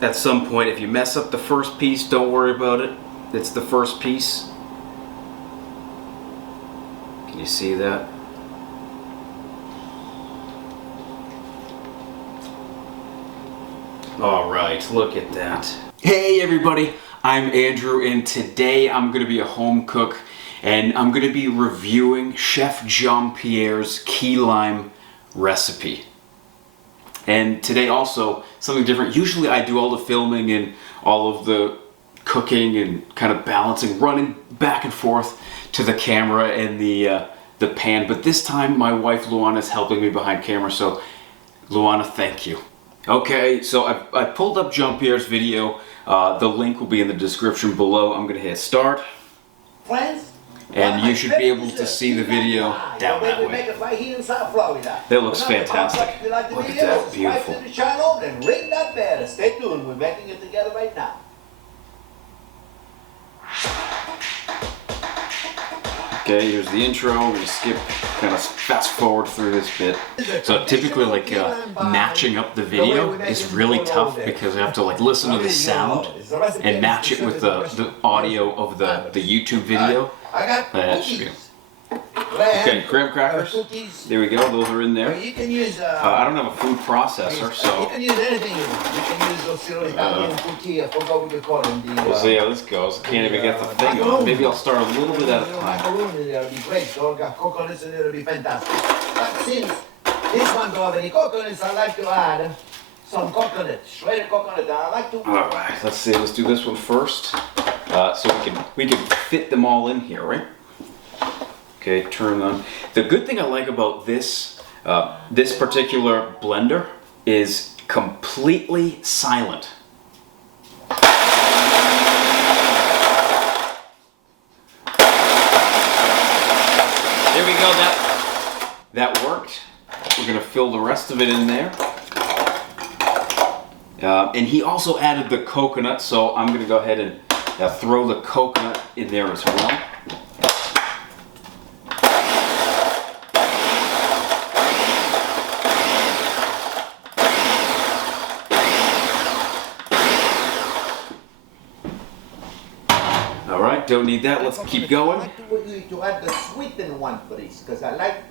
at some point, if you mess up the first piece, don't worry about it. It's the first piece. Can you see that? All right, look at that. Hey everybody, I'm Andrew, and today I'm gonna be a home cook, and I'm gonna be reviewing Chef Jean-Pierre's key lime recipe. And today also, something different. Usually I do all the filming and all of the cooking and kind of balancing, running back and forth to the camera and the pan. But this time my wife Luana is helping me behind camera, so Luana, thank you. Okay, so I pulled up Jean-Pierre's video. The link will be in the description below. I'm gonna hit start. Friends? And you should be able to see the video down that way. That looks fantastic. Look at that, beautiful. And ring that bell. Stay tuned, we're making it together right now. Okay, here's the intro. We're gonna skip, kind of fast forward through this bit. So typically, like matching up the video is really tough because you have to like listen to the sound and match it with the audio of the YouTube video. That should be. Okay, graham crackers. There we go. Those are in there. You can use. I don't have a food processor, so. You can use anything. You can use those Italian tortilla. I forgot what you call them. We'll see how this goes. Can't even get the thing on. Maybe I'll start a little bit at a time. It'll be great. So got coconuts and it'll be fantastic. But since this one don't have any coconuts, I like to add some coconut, shredded coconut. And I like to. All right. Let's see. Let's do this one first, so we can fit them all in here, right? Okay, turn on. The good thing I like about this this particular blender is completely silent. There we go. That worked. We're gonna fill the rest of it in there. And he also added the coconut, so I'm gonna go ahead and throw the coconut in there as well. Alright, don't need that. Let's keep going. I like to add the sweetened one, please, because I like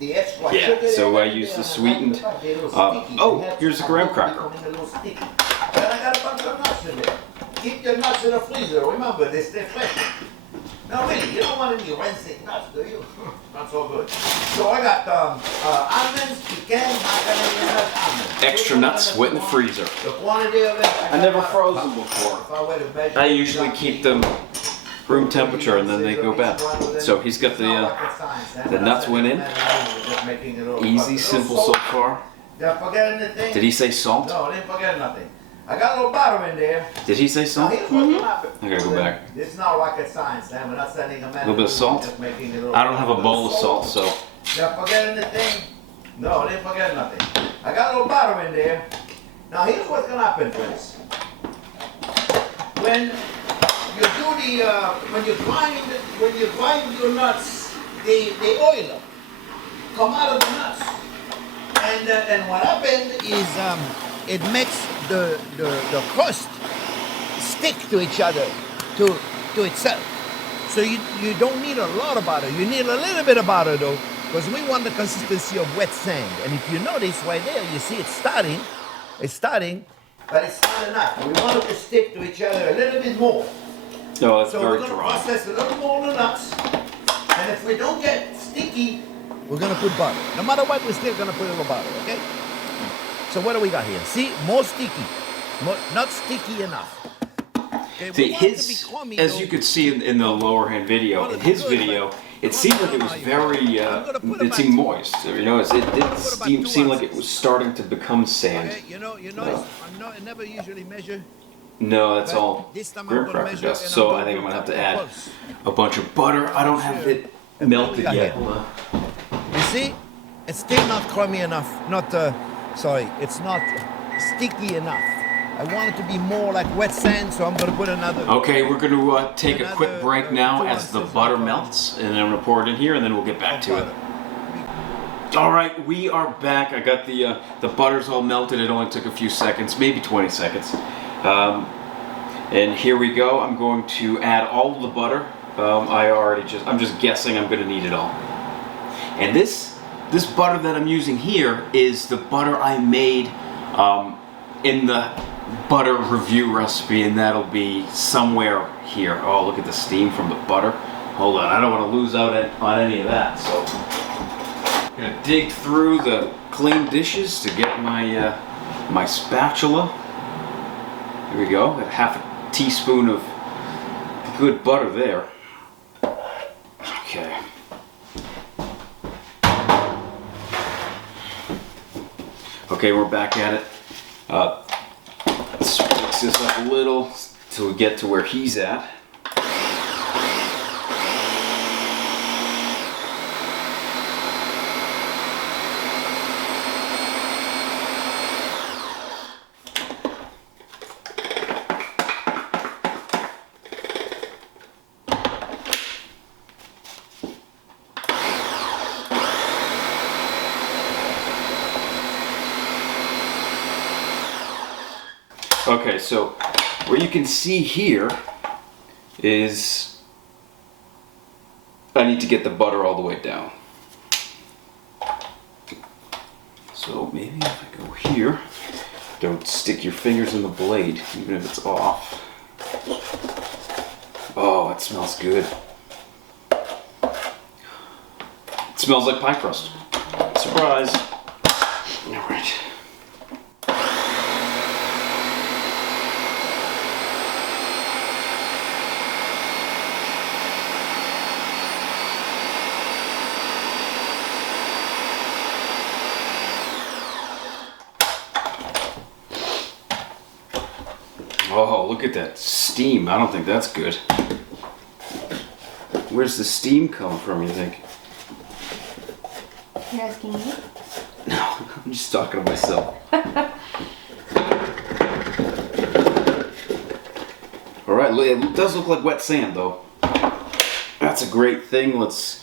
the extra sugar. Yeah, so I use the sweetened. Oh, here's the graham cracker. Then I got a bunch of nuts in there. Keep your nuts in the freezer. Remember, they stay fresh. No, really, you don't want any rancid nuts, do you? Not so good. So I got almonds, pecan, macadamia nut, almonds. Extra nuts went in the freezer. The quantity of it. I never froze them before. I usually keep them room temperature and then they go bad. So he's got the nuts went in. Easy, simple so far. Did I forget anything? Did he say salt? No, I didn't forget nothing. I got a little butter in there. Did he say salt? I gotta go back. It's not rocket science, man. We're not sending a man. A little bit of salt? I don't have a bowl of salt, so. Did I forget anything? No, I didn't forget nothing. I got a little butter in there. Now here's what's gonna happen, friends. When you do when you grind your nuts, the oil come out of the nuts, and what happened is it makes the crust stick to each other, to itself. So you don't need a lot of butter. You need a little bit of butter though, because we want the consistency of wet sand. And if you notice right there, you see it's starting, but it's not enough. We want it to stick to each other a little bit more. No, it's so very we're going to dry. process a little more of the nuts, and if we don't get sticky, we're going to put butter. No matter what, we're still going to put a little butter, okay? So what do we got here? See, more sticky, not sticky enough. Okay, see, as you could see in the lower hand video, in his video, it seemed like it was very, it seemed moist. You know, it seemed like it was starting to become sand. Okay, you know, I never usually measure. No, that's all graham cracker dust. So I think I'm gonna have to add a bunch of butter. I don't have it melted yet. You see, it's still not crummy enough. It's not sticky enough. I want it to be more like wet sand, so I'm going to put another... Okay, we're going to take a quick break now as the butter melts, and then I'm going to pour it in here, and then we'll get back to it. All right, we are back. I got the butters all melted. It only took a few seconds, maybe 20 seconds. And here we go. I'm going to add all of the butter. I'm just guessing I'm going to need it all. And this butter that I'm using here is the butter I made in the butter review recipe, and that'll be somewhere here. Oh, look at the steam from the butter. Hold on, I don't want to lose out on any of that. So I'm gonna dig through the clean dishes to get my my spatula. Here we go. Got half a teaspoon of good butter there. Okay. Okay, we're back at it. Let's mix this up a little till we get to where he's at. Okay, so what you can see here is I need to get the butter all the way down. So maybe if I go here, don't stick your fingers in the blade, even if it's off. Oh, it smells good. It smells like pie crust. Surprise. All right. Oh, look at that steam. I don't think that's good. Where's the steam come from, you think? You're asking me? No, I'm just talking to myself. Alright, it does look like wet sand, though. That's a great thing. Let's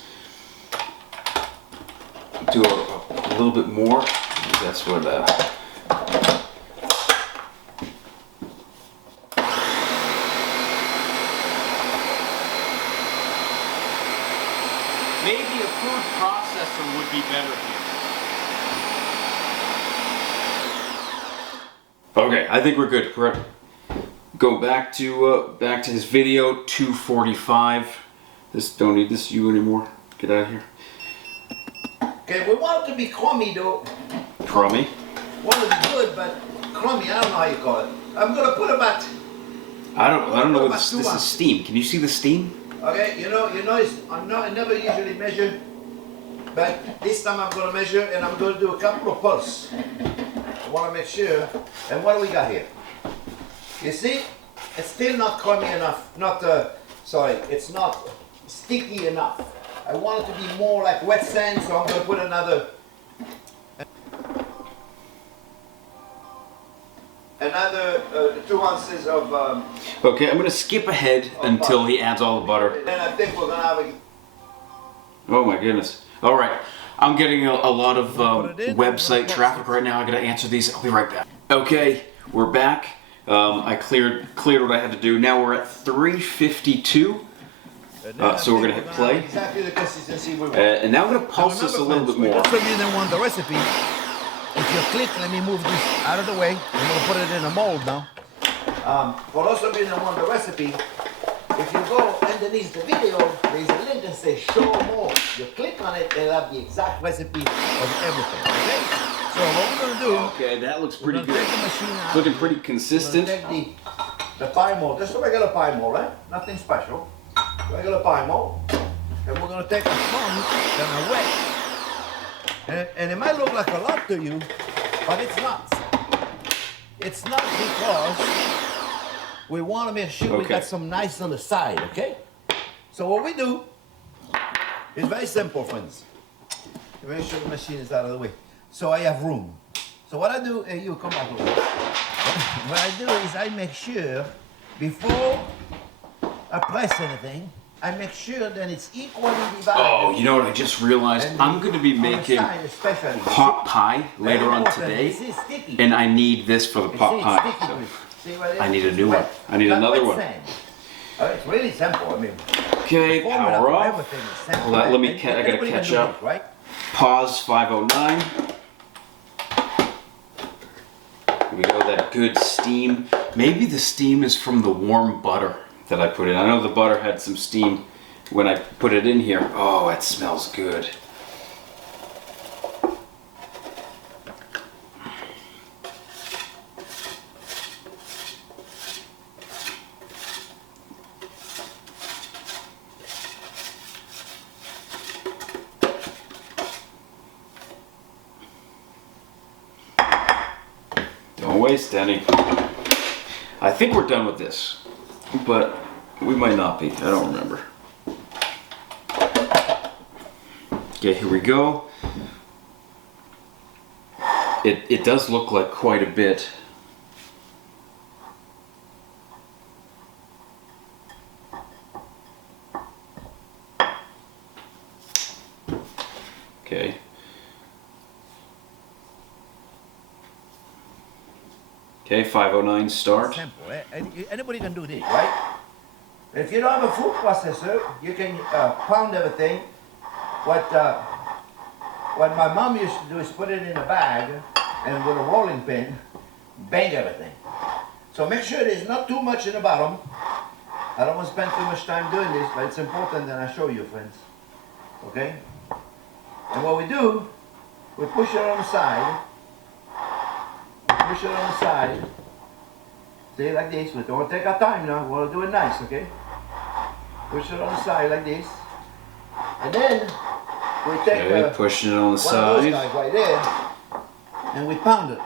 do a little bit more. That's what... Maybe a food processor would be better here. Okay, I think we're good. We're go back to his video 245. Don't need this you anymore. Get out of here. Okay, we want it to be crummy though. Crummy. Want it to be good, but crummy. I don't know how you call it. I'm gonna put about. I don't know what this is steam. Can you see the steam? Okay, you know, I never usually measure, but this time I'm going to measure and I'm going to do a couple of pulses. I want to make sure. And what do we got here? You see, it's still not crummy enough. It's not sticky enough. I want it to be more like wet sand, so I'm going to put another 2 ounces of... Okay, I'm going to skip ahead until he adds all the butter. And I think we're going to have a... Oh my goodness. All right, I'm getting a lot of website traffic right now. I got to answer these. I'll be right back. Okay, we're back. I cleared what I had to do. Now we're at 352. So we're going to hit play. Exactly the consistency we want. And now I'm going to pulse this a little bit more. Just so you didn't want the recipe, if you click, let me move this out of the way. I'm going to put it in a mold now. For those of you that want the recipe, if you go underneath the video, there's a link that says show more. You click on it, it'll have the exact recipe of everything. Okay? So what we're going to do... Okay, that looks pretty good. Take the machine out. Looking pretty consistent. Take the pie mold, just a regular pie mold, right? Nothing special. Regular pie mold. And we're going to take a crumbs that are wet. And it might look like a lot to you, but it's not. It's not because we want to make sure we got some nice on the side, okay? So what we do is very simple, friends. Make sure the machine is out of the way. So I have room. So what I do, you come back over. What I do is I make sure before I press anything, I make sure that it's equally divided. Oh, you know what I just realized? I'm going to be making pot pie later on today, and I need this for the pot pie. So I need a new one. I need another one. It's really simple. I mean, okay, power off. Let me. I gotta catch up. Pause 509. Here we go. That good steam. Maybe the steam is from the warm butter that I put in. I know the butter had some steam when I put it in here. Oh, it smells good. Don't waste any. I think we're done with this, but we might not be. I don't remember. Okay, here we go. It does look like quite a bit. Okay. Okay, 509 start. Simple, eh? Anybody can do this, right? If you don't have a food processor, you can pound everything. What my mom used to do is put it in a bag and with a rolling pin, bang everything. So make sure there's not too much in the bottom. I don't want to spend too much time doing this, but it's important that I show you, friends. Okay? And what we do, we push it on the side. Push it on the side. See, like this. We don't take our time now. We want to do it nice, okay? Push it on the side like this. And then we take pushing it on the one side. of those guys right there, and we pound it.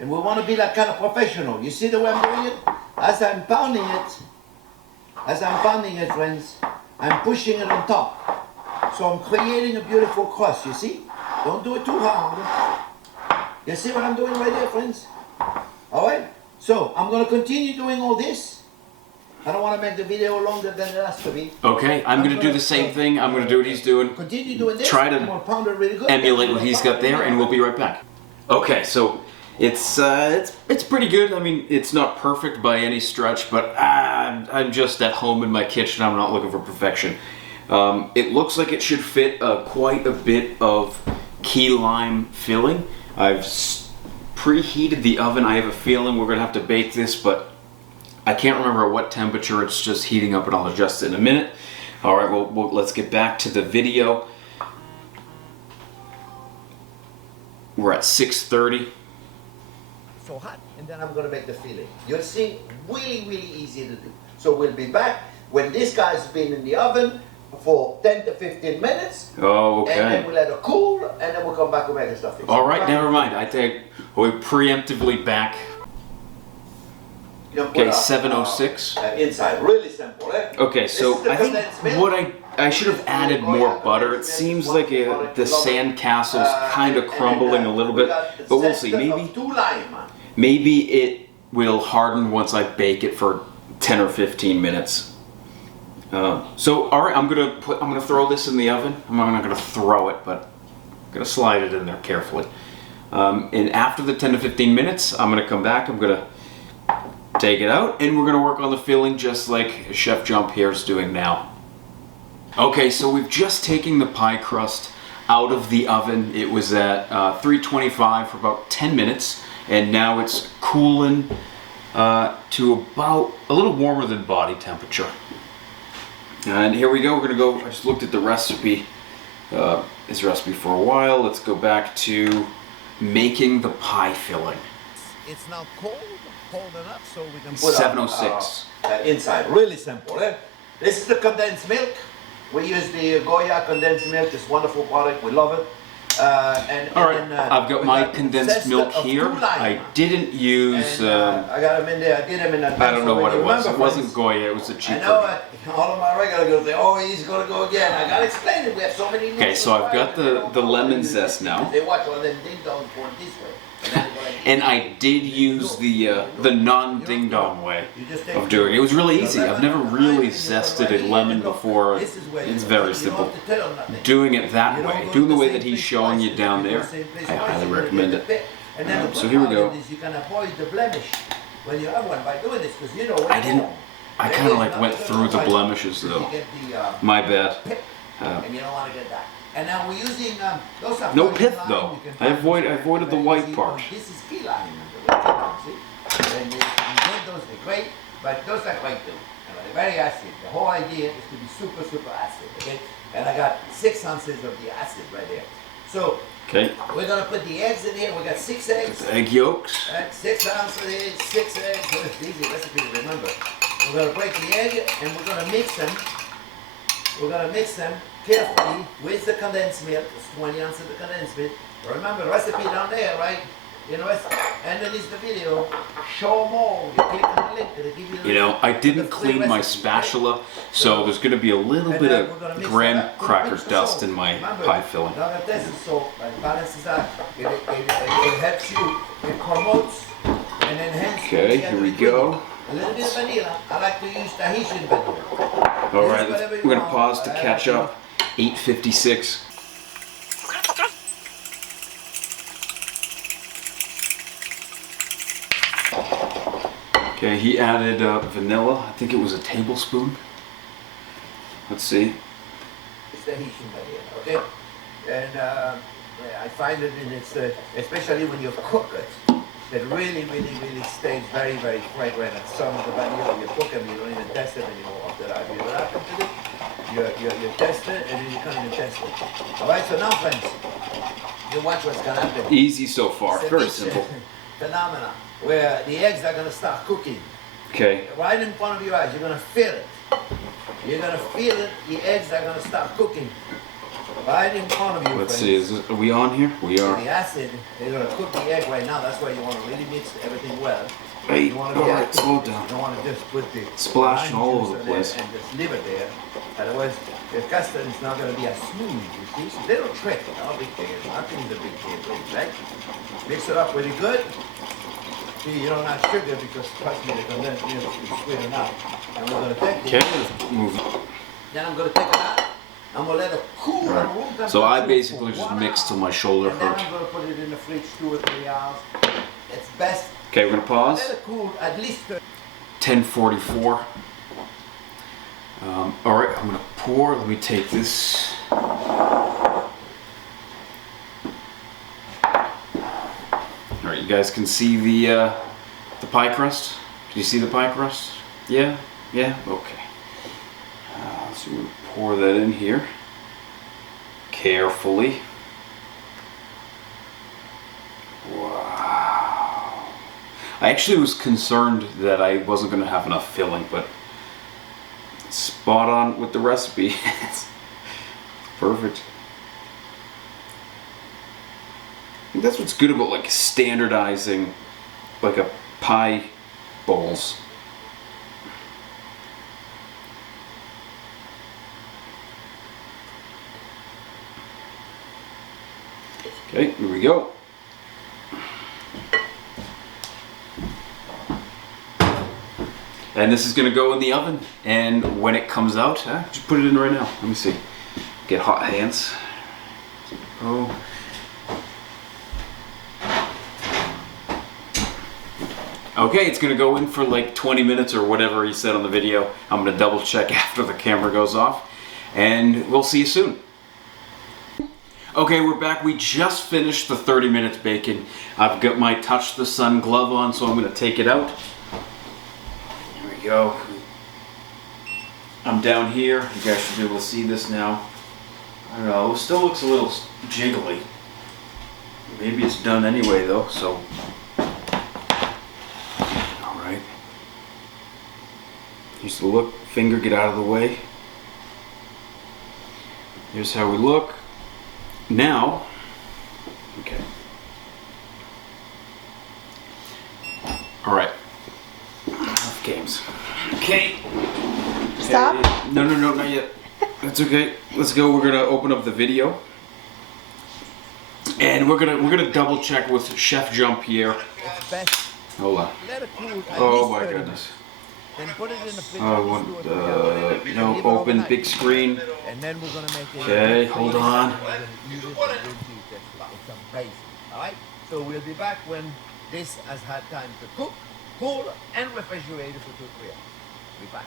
And we want to be that kind of professional. You see the way I'm doing it? As I'm pounding it, friends, I'm pushing it on top. So I'm creating a beautiful crust, you see? Don't do it too hard. You see what I'm doing right there, friends? All right? So I'm going to continue doing all this. I don't want to make the video longer than it has to be. Okay, I'm going to do the same thing. I'm going to do what he's doing. Continue doing this. Try to pound it really good. emulate what he's got there, and we'll be right back. Okay, so it's pretty good. I mean, it's not perfect by any stretch, but I'm just at home in my kitchen. I'm not looking for perfection. It looks like it should fit quite a bit of key lime filling. I've preheated the oven. I have a feeling we're going to have to bake this, but I can't remember at what temperature. It's just heating up, and I'll adjust it in a minute. All right, well, let's get back to the video. We're at 6:30. So hot, and then I'm going to make the filling. You'll see, really, really easy to do. So we'll be back when this guy's been in the oven for 10 to 15 minutes. Oh, okay. And then we'll let it cool, and then we'll come back and make the stuffing. All right, never mind. I think we're preemptively back. Okay, 706. Inside, really simple, eh? Okay, so I think what I should have added more butter. It seems like the sand castle's kind of crumbling a little bit, but we'll see. Maybe it will harden once I bake it for 10 or 15 minutes. So all right, I'm gonna throw this in the oven. I'm not gonna throw it, but I'm gonna slide it in there carefully. And after the 10 to 15 minutes, I'm gonna come back. I'm gonna take it out, and we're gonna work on the filling just like Chef Jean-Pierre's doing now. Okay, so we've just taken the pie crust out of the oven. It was at 325 for about 10 minutes, and now it's cooling to about a little warmer than body temperature. And here we go. We're gonna go. I just looked at the recipe, his recipe for a while. Let's go back to making the pie filling. It's now cold enough, so we can put 706 inside. Really simple, eh? This is the condensed milk. We use the Goya condensed milk. It's a wonderful product. We love it. All right, I've got my condensed milk here. I didn't use. I got them in there. I did them in that. I don't know what it was. It wasn't Goya. It was a cheaper. I know it. All of my regular girls say, "Oh, he's gonna go again." I gotta explain it. We have so many. Okay, so I've got the lemon zest now. They watch all them ding dongs going this way. And then they go like And I did use the non-ding dong way of doing it. It was really easy. I've never really zested a lemon before. It's very simple. Doing it that way, doing the way that he's showing you down there, I highly recommend it. So here we go. You can avoid the blemish when you have one by doing this, because you know. I kind of like went through the blemishes though. My bad. And you don't want to get that. And now we're using those are no pith though. I avoided the white part. This is key lime. See? And you get those, they're great, but those are great too. They're very acid. The whole idea is to be super, super acid. Okay? And I got 6 ounces of the acid right there. So we're gonna put the eggs in here. We got 6 eggs. With egg yolks. 6 ounces, 6 eggs. So it's easy recipe to remember. We're gonna break the egg and we're gonna mix them. We're gonna mix them carefully with the condensed milk. It's 20 ounces of condensed milk. Remember the recipe down there, right? You know, underneath the video, show more. You click on the link, it'll give you the You know, I didn't clean my spatula, so there's going to be a little bit of graham crackers dust in my pie filling. Now that this is so, it balances out. It helps you, it promotes and enhances. Okay, here we go. A little bit of vanilla. I like to use Tahitian vanilla. All right, we're going to pause to catch up. 8:56. Okay, he added vanilla. I think it was a tablespoon. Let's see. It's Tahitian vanilla, okay? And I find it in its, especially when you cook it, it really, really, really stays very, very fragrant. And some of the vanilla, you cook them, you don't even test it anymore after that. You know what happens to it? You test it and then you can't even test it. All right, so now friends, you watch what's going to happen. Easy so far, very simple. Phenomena, where the eggs are going to start cooking. Okay. Right in front of your eyes, you're going to feel it. You're going to feel it, the eggs are going to start cooking. Right in front of you, Let's friends. see, are we on here? We are. The acid, they're going to cook the egg right now. That's why you want to really mix everything well. Hey, You want to alright, slow down. You don't want to just put the Splashing lime all juice over the on there place. and just leave it there. Otherwise, the custard is not going to be as smooth, you see. It's a little trick, no big deal. Nothing is a big deal, right? Mix it up really good. See, you don't have sugar because, trust me, the condensed milk is sweet enough. And we're going to take it. Okay, let's move. Then I'm going to take it out. I'm going to let it cool. Right. So I basically just mixed till my shoulder and then hurt. I'm going to put it in the fridge 2 or 3 hours. It's best. Okay, we're gonna pause. Let it cool at least 10:44. All right, I'm gonna pour. Let me take this. All right, you guys can see the pie crust. Can you see the pie crust? Yeah, yeah. Okay. So we're gonna pour that in here carefully. Wow. I actually was concerned that I wasn't going to have enough filling, but spot on with the recipe. It's perfect. I think that's what's good about like standardizing like a pie bowls. Okay, here we go. And this is going to go in the oven, and when it comes out, just put it in right now. Let me see. Get hot hands. Oh. Okay, it's going to go in for like 20 minutes or whatever he said on the video. I'm going to double check after the camera goes off, and we'll see you soon. Okay, we're back. We just finished the 30 minutes baking. I've got my Touch the Sun glove on, so I'm going to take it out. Here we go. I'm down here. You guys should be able to see this now. I don't know, it still looks a little jiggly. Maybe it's done anyway though, so. Alright. Here's the look. Finger, get out of the way. Here's how we look. Now, okay. Alright. Enough games. Okay. Stop. No, not yet. That's okay. Let's go. We're going to open up the video. And we're gonna double check with Chef Jean-Pierre. Hold on. Oh my goodness. Then put it in the fridge. No, open big screen. And then we're gonna make it. Okay, hold on. Alright? So we'll be back when this has had time to cook, cool, and refrigerated for 2-3 hours. Be back.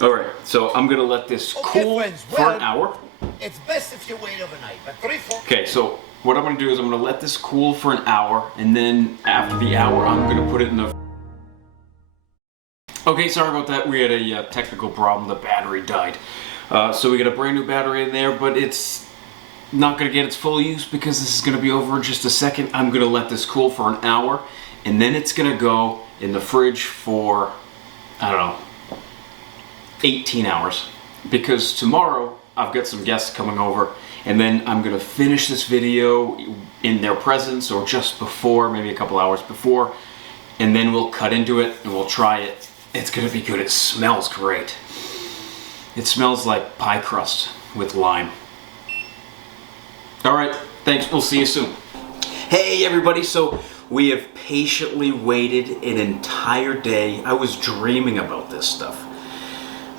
Alright, so I'm gonna let this cool for an hour. It's best if you wait overnight, but 3-4. Okay, so what I'm gonna do is I'm gonna let this cool for an hour, and then after the hour, I'm gonna put it in the... Okay, sorry about that. We had a technical problem. The battery died. So we got a brand new battery in there, but it's not gonna get its full use because this is gonna be over in just a second. I'm gonna let this cool for an hour, and then it's gonna go in the fridge for, I don't know, 18 hours. Because tomorrow, I've got some guests coming over, and then I'm gonna finish this video in their presence or just before, maybe a couple hours before, and then we'll cut into it and we'll try it. It's gonna be good. It smells great. It smells like pie crust with lime. All right, thanks. We'll see you soon. Hey everybody, so we have patiently waited an entire day. I was dreaming about this stuff.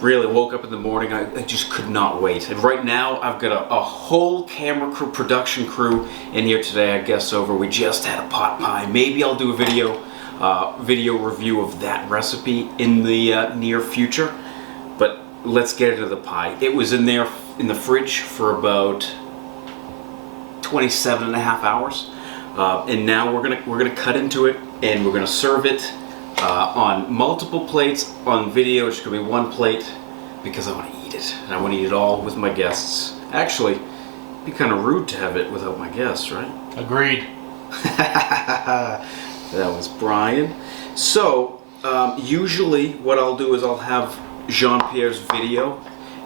Really woke up in the morning, I just could not wait. And right now, I've got a whole camera crew, production crew in here today. I guess over. We just had a pot pie. Maybe I'll do a video review of that recipe in the near future. But let's get into the pie. It was in there in the fridge for about 27 and a half hours. And now we're gonna cut into it and we're gonna serve it on multiple plates on video. It's gonna be one plate because I want to eat it, and I want to eat it all with my guests. Actually, it'd be kind of rude to have it without my guests, right? Agreed. That was Brian. So usually what I'll do is I'll have Jean-Pierre's video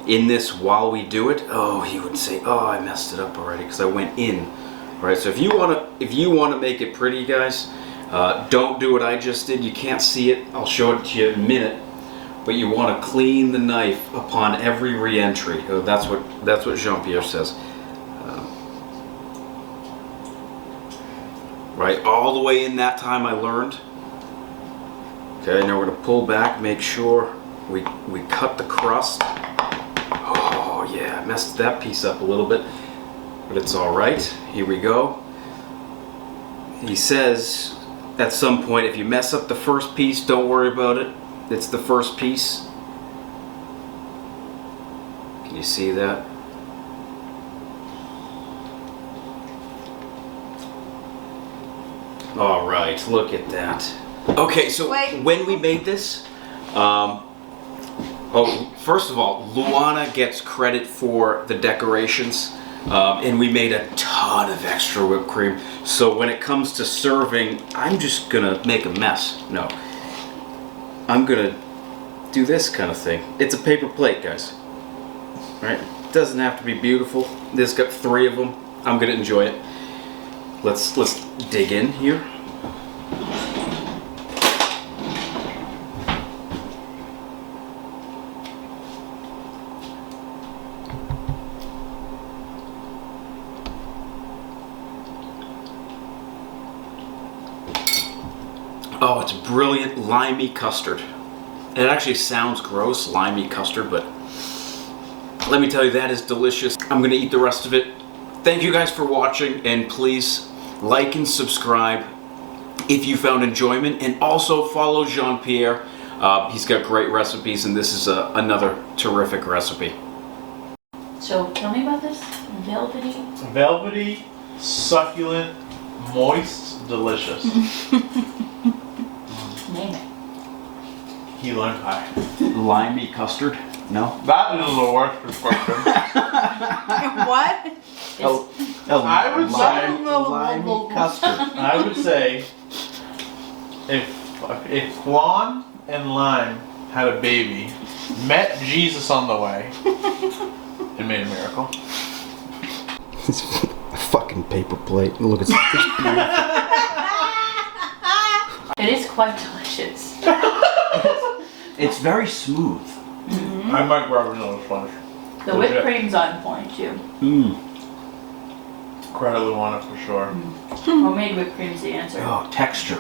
in this while we do it. Oh, he would say, "Oh, I messed it up already because I went in." All right. So if you wanna make it pretty, guys. Don't do what I just did. You can't see it. I'll show it to you in a minute. But you want to clean the knife upon every re-entry. That's what Jean-Pierre says. Right, all the way in that time I learned. Okay, now we're going to pull back, make sure we cut the crust. Oh yeah, I messed that piece up a little bit, but it's all right. Here we go. He says, at some point, if you mess up the first piece, don't worry about it. It's the first piece. Can you see that? All right, look at that. Okay, so when we made this, first of all, Luana gets credit for the decorations. And we made a ton of extra whipped cream. So when it comes to serving, I'm just gonna make a mess. No, I'm gonna do this kind of thing. It's a paper plate, guys. Right? It doesn't have to be beautiful. This got 3 of them. I'm gonna enjoy it. Let's dig in here. Oh, it's brilliant limey custard. It actually sounds gross, limey custard, but let me tell you, that is delicious. I'm gonna eat the rest of it. Thank you guys for watching, and please like and subscribe if you found enjoyment, and also follow Jean-Pierre. He's got great recipes, and this is another terrific recipe. So tell me about this. Velvety. Velvety, succulent, moist, delicious. Name it. Key lime pie. Limey custard? No? That is the worst description. What? I would say limey custard. I would say if Flan and Lime had a baby, met Jesus on the way, and made a miracle. It's a fucking paper plate. Look, it's beautiful. It is quite delicious. It's very smooth. Mm-hmm. I might grab another sponge. The whipped cream's on point too. Incredibly want it for sure. Homemade whipped cream is the answer. Oh, texture.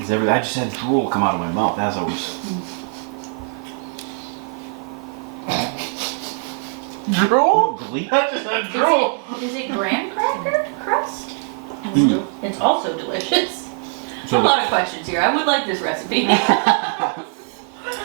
Is everything. I just had drool come out of my mouth as I was. Drool? Glee? I just had drool. Is it graham cracker crust? Mm. It's also delicious. So a lot of questions here. I would like this recipe.